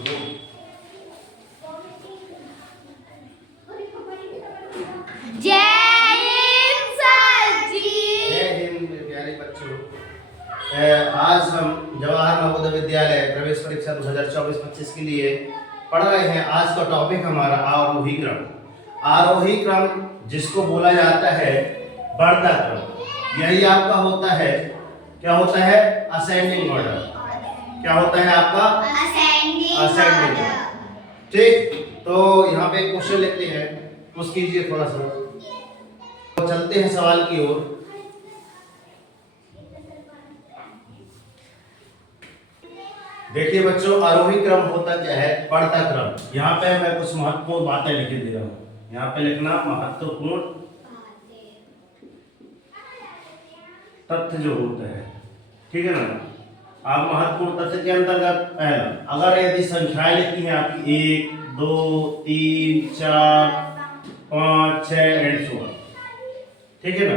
जय हिंद सर जी। जय हिंद प्यारे बच्चों। आज हम जवाहर नवोदय विद्यालय प्रवेश परीक्षा 2024-25 के लिए पढ़ रहे हैं। आज का टॉपिक हमारा आरोही क्रम। आरोही क्रम जिसको बोला जाता है बढ़ता क्रम, यही आपका होता है। क्या होता है? Ascending order. क्या होता है आपका? Ascending order. ठीक, तो यहाँ पे क्वेश्चन लेते हैं, कुछ कीजिए थोड़ा सा। तो चलते हैं सवाल की ओर। देखिए बच्चों, आरोही क्रम होता क्या है? बढ़ता क्रम। यहाँ पे मैं कुछ महत्वपूर्ण बातें लिख दे रहा हूँ। यहाँ पे लिखना महत्वपूर्ण तथ्य जो होता है, ठीक है ना। आप महत्वपूर्ण तथ्य के अंतर्गत पहला, अगर यदि संख्याएं लिखी हैं आपकी 1 2 3 4 5 6 एंड सो ऑन, ठीक है ना,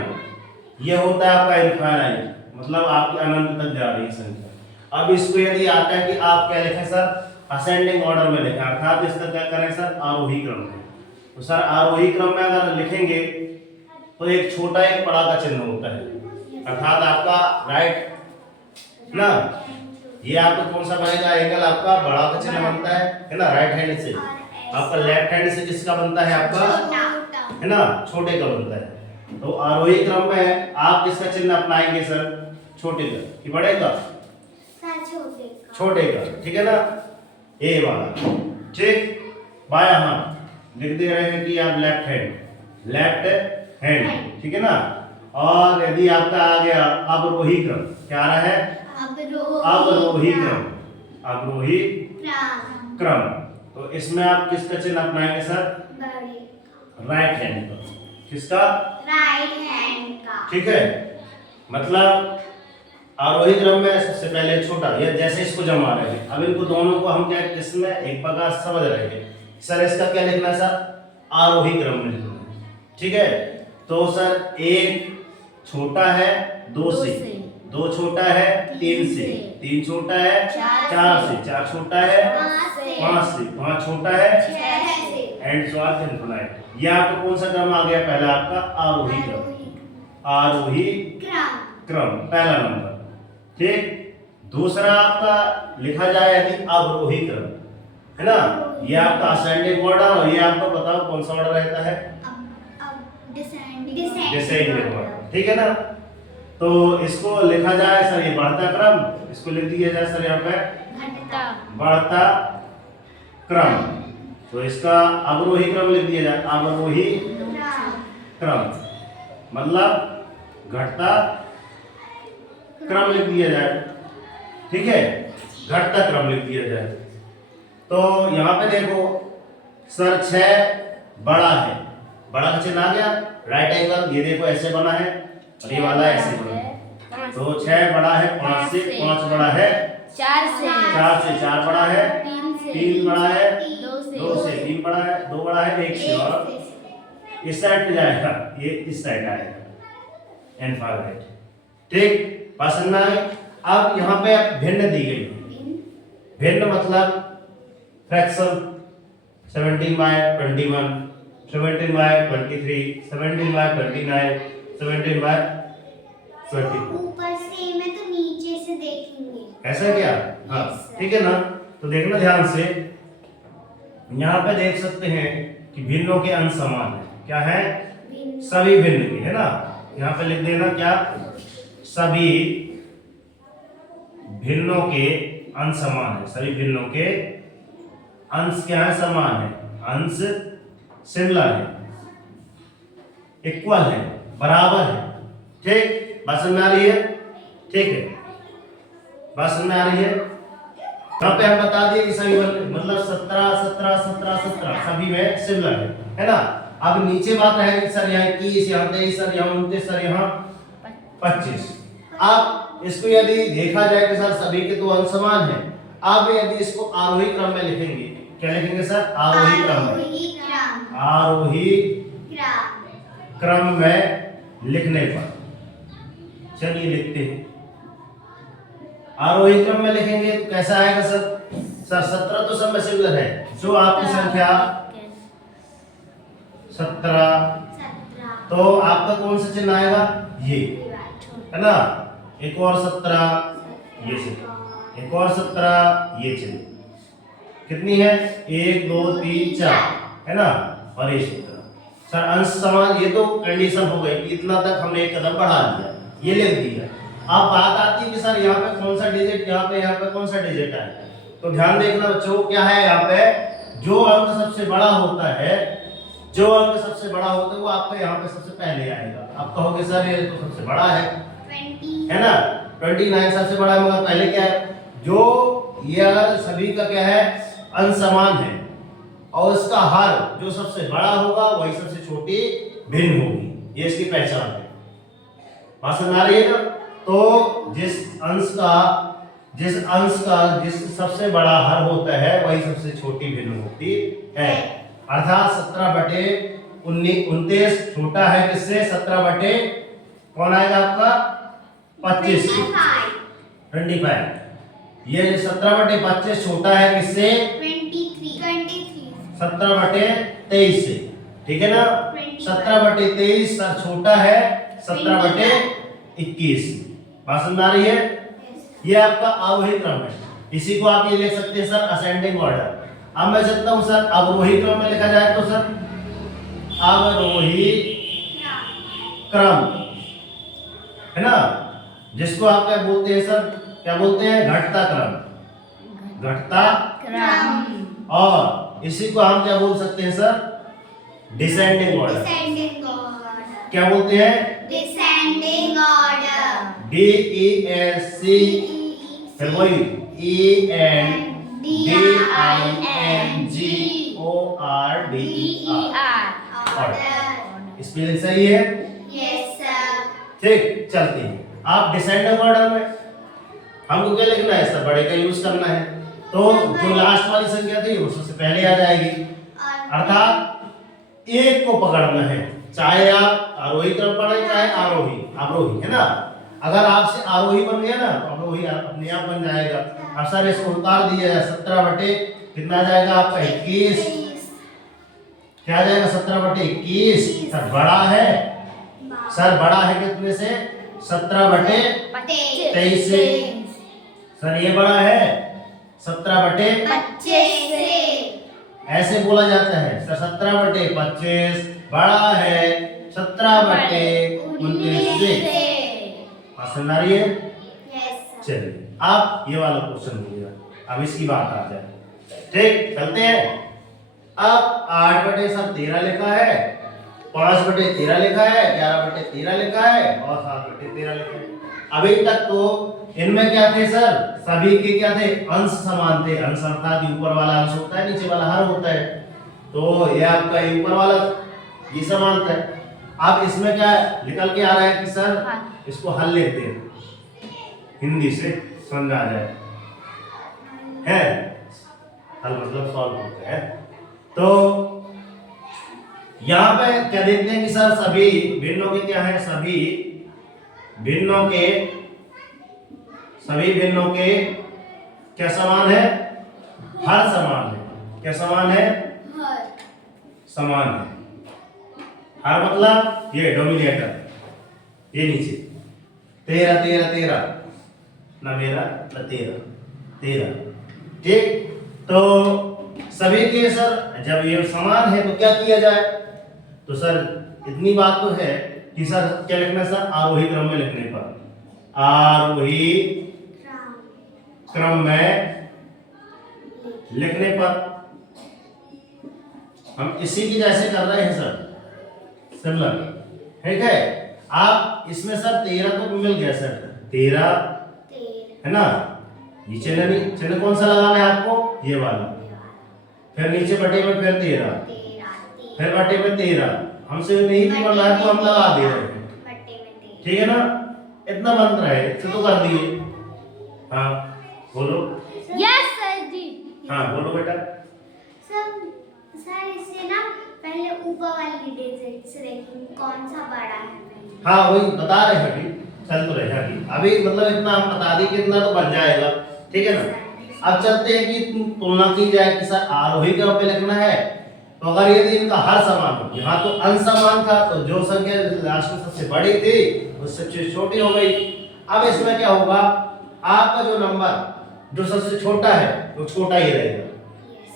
यह होता है आपका इनफाइनाइट, मतलब आपकी अनंत तक जा रही संख्या। अब इसको यदि आता है कि आप क्या लिखें सर? असेंडिंग ऑर्डर में लिखें, अर्थात इसका क्या करें सर? आरोही क्रम में। तो सर आरोही क्रम में अगर लिखेंगे तो एक छोटा एक बड़ा का चिन्ह होता है, अर्थात आपका राइट ना, ये आपको कौन सा बनेगा? एंगल आपका बड़ा का चिन्ह बनता है ना, राइट हैंड से। आपका लेफ्ट हैंड से किसका बनता है? आपका है ना, छोटे का बनता है। तो आरोही क्रम में आप किसका चिन्ह अपनाएंगे सर? छोटे का कि बड़े का? छोटे का, ठीक है ना, ए वाला। ठीक, बायां हाथ लिख दे रहे हैं कि आप लेफ्ट हैंड, ठीक है ना। और यदि आपका आ गया अवरोही क्रम, क्या आ रहा है? अवरोही क्रम, तो इसमें आप किसका चिन्ह अपनाएंगे सर? राइट हैंड का। किसका? राइट हैंड का, ठीक है। मतलब आरोही क्रम में सबसे पहले छोटा, या जैसे इसको जमा रहे हैं, अब इनको दोनों को हम क्या किसमें एक प्रकार समझ रहे हैं सर, इसका क्या लिखना है सर? आरोही क्रम में लिखना है, ठीक है। तो सर एक छोटा है 2 से, 2 छोटा है 3 से, 3 छोटा है 4 से, 4 छोटा है 5 से, 5 छोटा है 6 से, एंड सो ऑन इनफिनिट। ये आपका कौन सा क्रम आ गया? पहला आपका आरोही क्रम, पहला नंबर। ठीक, दूसरा आपका लिखा जाए यदि अवरोही क्रम, है ना, ये आपका असेंडिंग ऑर्डर, और ये आपको बताओ कौन सा ऑर्डर रहता है? डिसेंडिंग ऑर्डर, ठीक है ना। तो इसको लिखा जाए सर ये बढ़ता क्रम, इसको लिख दिया जाए सर यहाँ पे बढ़ता क्रम। तो इसका अवरोही क्रम लिख दिया जाए, अवरोही क्रम मतलब घटता क्रम लिख दिया जाए, ठीक है, घटता क्रम लिख दिया जाए। तो यहाँ पे देखो सर 6 बड़ा है, बड़ा का चिन्ह आ गया, राइट एंगल, ये देखो ऐसे बना है और ये वाला ऐसे बना है। तो 6 बड़ा है 5 से, 5 बड़ा है 4 से, 4 बड़ा है 3 बड़ा है 2 से, 3 बड़ा है 2 बड़ा है 1 से, और इस साइड पे जाएगा, ये इस साइड आएगा इनफाइनाइट। ठीक, पसंद आए। अब यहाँ पे भिन्न दी गई, भिन्न मतलब फ्रैक्शन 17/21, 17/23, 17/29, 17/22। ऊपर से में तो नीचे से देखेंगे, ऐसा क्या? हाँ, ठीक है ना। तो देखना ध्यान से, यहाँ पे देख सकते हैं कि भिन्नों के अंश समान है। क्या है? सभी भिन्न के, है ना। यहाँ पे लिख देना क्या? सभी भिन्नों के अंश समान है, सभी भिन्नों के अंश क्या है? समान है, अंश सिमिलर है, इक्वल है, बराबर है। ठीक, बात समझ में आ रही है? ठीक है, बात समझ में आ रही है। यहाँ पे हम बता दिए कि सभी मतलब 17 17 17 17 सभी में सिमिलर है ना। अब नीचे बात रहेगी सर यहाँ 21, यहाँ 23, सर यहाँ 29, सर यहाँ 25। अब इसको यदि देखा जाए कि सर सभी के तो अंश समान है, अब यदि इसको आरोही क्रम में लिखेंगे, क्या लिखेंगे सर? आरोही क्रम में, आरोही क्रम में लिखने पर, चलिए लिखते हैं। आरोही क्रम में लिखेंगे तो कैसा आएगा सर? सर 17 तो सब में सिमिलर है। जो आपकी संख्या 17, 17 तो आपका कौन सा चिन्ह आएगा? ये, है ना। एक और 17, ये चिन्ह, एक और 17, ये चिन्ह। कितनी है? 1 2 3 4, है ना। और ये 17। सर अंश समान, ये तो कंडीशन हो गई कि इतना तक हमने एक कदम बढ़ा दिया, ये लिख दिया। अब बात आती है कि सर यहाँ पे कौन सा डिजिट, यहाँ पे कौन सा डिजिट है। तो ध्यान देखना बच्चों, क्या है यहाँ पे, जो अंक सबसे बड़ा होता है, जो अंक सबसे बड़ा होता है वो आपका यहाँ पे सबसे पहले आएगा। आप कहोगे सर ये तो सबसे बड़ा है, 20 है ना। 29 सबसे बड़ा है, मगर पहले क्या है, जो ये अगर सभी का क्या है, अंश समान है और इसका हर जो सबसे बड़ा होगा वही सबसे छोटी भिन्न होगी, ये इसकी पहचान है। बात समझ आ रही है ना। तो जिस सबसे बड़ा हर होता है वही सबसे छोटी भिन्न होती है। अर्थात 17/29 छोटा है किससे? 17 कौन आएगा आपका? 25 से, 25। ये 17/25 छोटा है किससे? 23 17/23 से, ठीक है ना। 17/23 सर छोटा है 17/21। बात समझ आ रही है। ये आपका आरोही क्रम है। इसी को आप ये लिख सकते हैं सर असेंडिंग ऑर्डर। अब मैं चलता हूं सर अवरोही क्रम में लिखा जाए तो सर अवरोही क्रम, है ना, जिसको आप क्या बोलते हैं सर? क्या बोलते हैं? घटता क्रम, घटता क्रम। और इसी को हम क्या बोल सकते हैं sir? Descending order. Descending order, क्या बोलते हैं? Descending order. DESC, फिर वही ENDINGORDER। ऑर्डर। स्पेलिंग सही है? Yes sir. ठीक, चलते हैं। आप डिसेंडिंग ऑर्डर में हमको क्या लिखना है सर? बड़े का यूज करना है, तो जो लास्ट वाली संख्या थी वो सबसे पहले आ जाएगी। अर्थात एक को पकड़ना है, चाहे आप आरोही क्रम पढ़े चाहे आरोही अवरोही, है ना। अगर आपसे आरोही बन गया ना तो अवरोही अपने आप बन जाएगा। अब सर इसको उतार दिया जाए, 17 कितना आ जाएगा आपका? 21। क्या आ जाएगा? 17/21। सर बड़ा है, सर बड़ा है कितने से? 17/23 से। सर ये बड़ा है 17/25 से। ऐसे बोला जाता है सर। 17/25 बड़ा है 17/29 से। पसंद आ रही है? यस। चलिए आप ये वाला क्वेश्चन हो गया। अब इसकी बात आ जाए, ठीक, चलते हैं। अब 8/13 लिखा है, 5/13 लिखा है, 11/13 लिखा है और 7/13 लिखा है। अभी तक तो इनमें क्या थे सर? सभी के क्या थे? अंश समान थे। अंश अर्थात ऊपर वाला अंश होता है, नीचे वाला हर होता है। तो ये आपका ऊपर वाला ये समान था। अब इसमें क्या निकल के आ रहा है कि सर इसको हल लेते हैं, हिंदी से समझ आ जाए, है हल मतलब सॉल्व होता है। तो यहाँ पे क्या देखते हैं कि सर सभी भिन्नों के क्या है? सभी भिन्नों के क्या समान है? हर समान है। क्या समान है? समान है। हर मतलब ये डोमिनेटर, ये नीचे 13 13 13 ना मेरा ना 13 13, ठीक। तो सभी के सर जब ये समान है तो क्या किया जाए? तो सर इतनी बात तो है कि सर क्या लिखना सर? आरोही क्रम में लिखने पर, आरोही क्रम में लिखने पर हम इसी की जैसे कर रहे हैं सर, सिमिलर, ठीक है। आप इसमें सर 13 तो मिल गया सर, 13 है ना। ये चिन्ह कौन सा लगाना है आपको? ये वाला। फिर नीचे बटे में फिर 13, फिर बटे में 13। हमसे नहीं भी बन रहा है तो हम लगा दे रहे हैं, ठीक है ना। इतना बन रहा है, इसे तो कर दिए। हाँ बोलो। यस सर जी। हाँ बोलो बेटा। सर इससे ना पहले ऊपर वाली डिजिट्स देखेंगे कौन सा बड़ा है। हाँ वही बता रहे हैं, अभी चल तो रहे हैं। अभी मतलब इतना हम बता दी कि इतना तो बन जाएगा, ठीक है ना। अब चलते हैं कि तुलना की जाए कि सर आरोही क्रम पे लिखना है, तो अगर यदि इनका हर समान हो, यहाँ तो अंश समान था तो जो संख्या लास्ट में सबसे बड़ी थी उससे सबसे छोटी हो गई। अब इसमें क्या होगा, आपका जो नंबर जो सबसे छोटा है वो छोटा ही रहेगा,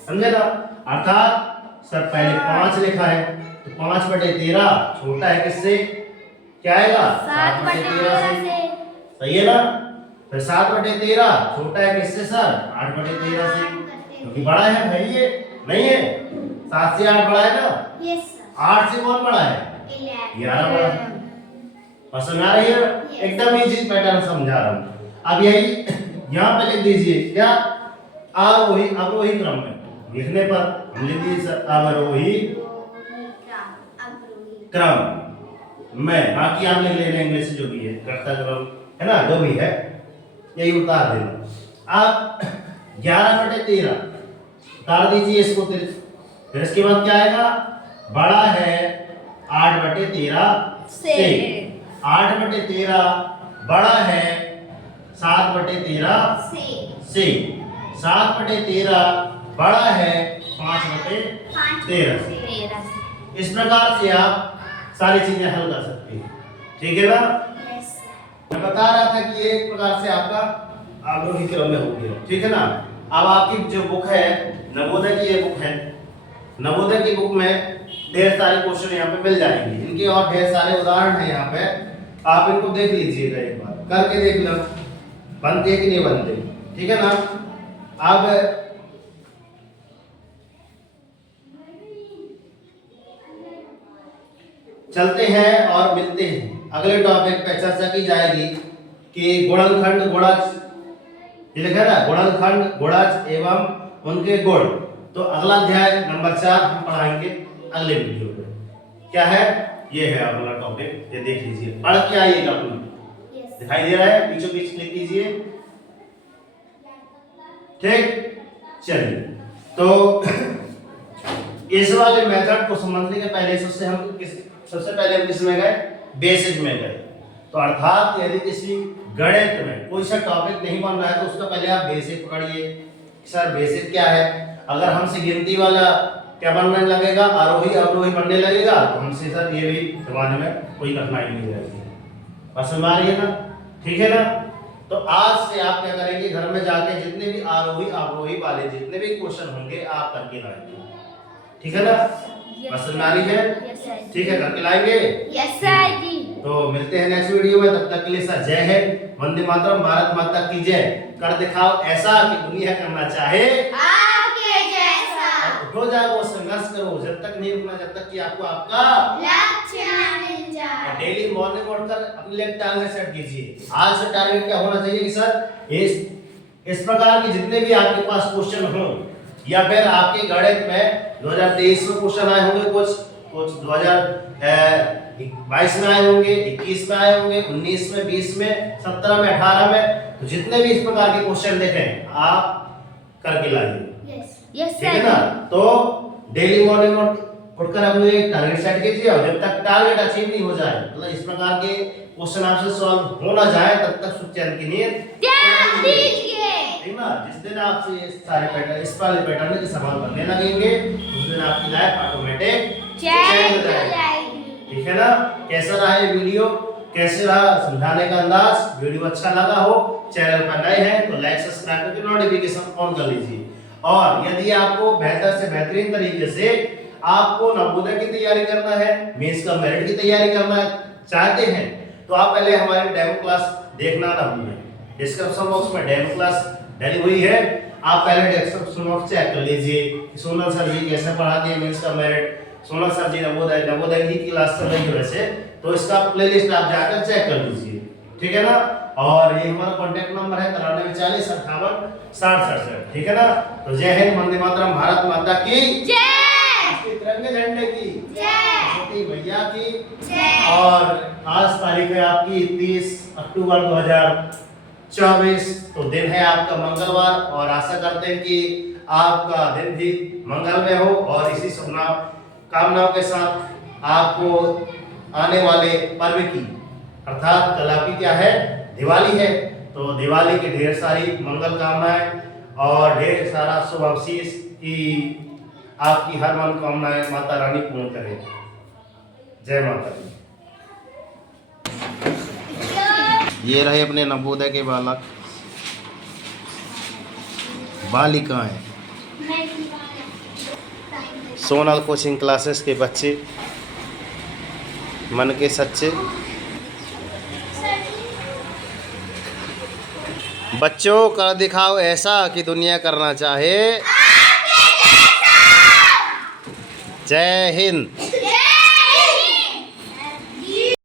समझे ना। अर्थात सर पहले 5 लिखा है तो 5/13 छोटा है किससे, क्या आएगा 7/13 से, सही है ना। फिर 7/13 छोटा है किससे सर 8/13 से, क्योंकि बड़ा है भाई ये नहीं है, 7 से 8 बड़ा है ना, 8 से कौन बड़ा है 11 बड़ा है। पसंद आ रही है, एकदम इजी पैटर्न समझा रहा हूँ। अब यही यहाँ पे लिख दीजिए क्या, अवरोही क्रम में लिखने पर हम लिख दीजिए सर अवरोही क्रम में, बाकी आप लिख लेना इंग्लिश जो भी है, कर्ता क्रम है ना, जो भी है यही उतार देना। अब 11/13 उतार दीजिए इसको, फिर इसके बाद क्या आएगा, बड़ा है 8/13 से, 8/13 बड़ा है 7/13 से, 7/13 बड़ा है 5/13 से। इस प्रकार से आप सारी चीजें हल कर सकते हैं, ठीक है ना। मैं बता रहा था कि ये एक प्रकार से आपका अवरोही क्रम में हो गया, ठीक है ना। अब आपकी जो बुक है नवोदय की, ये बुक है नवोदय की बुक में ढेर सारे क्वेश्चन यहाँ पे मिल जाएंगे, इनके और ढेर सारे उदाहरण हैं यहाँ पे, आप इनको देख लीजिएगा, एक बार करके देख लो बनते कि नहीं बनते, ठीक है ना। अब चलते हैं और मिलते हैं अगले टॉपिक पे, चर्चा की जाएगी कि गुणनखंड गुणज, ये लिखा है ना, गुणनखंड गुणज एवं उनके गुण। तो अगला अध्याय नंबर 4 हम पढ़ाएंगे अगले वीडियो में। क्या है, ये है अगला टॉपिक, ये देख लीजिए, पढ़ के आइएगा अपनी, दिखाई दे रहा है, बीचों बीच लिख लीजिए, ठीक। चलिए, तो इस वाले मेथड को समझने के पहले सबसे पहले हम किस में गए, बेसिक में गए। तो अर्थात यदि किसी गणित में कोई सा टॉपिक नहीं बन रहा है तो उसका पहले आप बेसिक पकड़िए, सर बेसिक क्या है। अगर हमसे गिनती वाला क्या बनने लगेगा, आरोही अवरोही बनने लगेगा, तो हमसे सर ये भी समझने में कोई कठिनाई नहीं रहेगी, पसंद आ रही है ना, ठीक है ना। तो आज से आप क्या करेंगे, घर में जाके जितने भी आरोही अवरोही वाले जितने भी क्वेश्चन होंगे आप करके लाएंगे, ठीक है ना, पसंद आ रही है, ठीक है, करके लाएंगे। यस सर जी। तो मिलते हैं नेक्स्ट वीडियो में, तब तक के लिए सर जय हिंद, वंदे मातरम, भारत माता की जय। कर दिखाओ ऐसा कि दुनिया करना चाहे आपके जैसा, उठो जाओ संघर्ष करो, जब तक नहीं रुकना जब तक कि आपको आपका लक्ष्य ना मिल जाए। डेली मॉर्निंग उठकर अपने लिए टारगेट सेट कीजिए। आज से टारगेट क्या होना चाहिए कि सर इस प्रकार के जितने भी आपके पास क्वेश्चन हो, या फिर आपके गणित में 2023 में क्वेश्चन आए होंगे, कुछ 2022 में आए होंगे, 21 में आए होंगे, 19 में, 20 में, 17 में, 18 में, तो जितने भी इस प्रकार के क्वेश्चन देखें आप करके लाइए, यस ठीक है ना। तो डेली मॉर्निंग उठकर अपने लिए टारगेट सेट कीजिए, और जब तक टारगेट अचीव नहीं हो जाए, मतलब इस प्रकार के क्वेश्चन आपसे सॉल्व हो ना जाए, तब तक सुख चैन की नींद त्याग दीजिए, ठीक ना। जिस दिन आपसे ये सारे पैटर्न, इस वाले पैटर्न के सवाल बनने लगेंगे, उस दिन आपकी लाइफ ऑटोमेटिक चेंज हो जाएगी, ठीक है ना। कैसा रहा ये वीडियो, कैसे रहा समझाने का अंदाज, वीडियो अच्छा लगा हो, चैनल पर नए हैं तो लाइक सब्सक्राइब करके नोटिफिकेशन ऑन कर लीजिए। और यदि आपको बेहतर से बेहतरीन तरीके से आपको नवोदय की तैयारी करना है, मेंस का मेरिट की तैयारी करना चाहते हैं, तो आप पहले हमारी डेमो क्लास देखना ना भूलें। डिस्क्रिप्शन बॉक्स में डेमो क्लास डली हुई है, आप पहले डिस्क्रिप्शन बॉक्स चेक कर लीजिए कि सोनल सर जी कैसे पढ़ाते हैं मेंस का मेरिट, सोनल सर जी नवोदय की क्लास चल रही है वैसे, तो इसका प्लेलिस्ट आप जाकर चेक कर लीजिए, ठीक है ना। और ये हमारा कांटेक्ट नंबर है 9340586067, ठीक है ना। तो जय हिंद, वंदे मातरम, भारत माता की जय, तिरंगे झंडे की जय, सरस्वती मैया की जय। और आज तारीख है आपकी 30 अक्टूबर 2024, तो दिन है आपका मंगलवार, और आशा करते हैं कि आपका दिन भी मंगलमय हो, और इसी शुभ कामनाओं के साथ आपको आने वाले पर्व की, अर्थात कल आपकी क्या है, दिवाली है, तो दिवाली की ढेर सारी मंगल कामनाएं, और ढेर सारा शुभाशीष की आपकी हर मनोकामनाएं माता रानी पूर्ण करे। जय माता दी। ये रहे अपने नवोदय के बालक बालिकाएं, सोनल कोचिंग क्लासेस के बच्चे, मन के सच्चे बच्चों। कर दिखाओ ऐसा कि दुनिया करना चाहे। जय हिंद।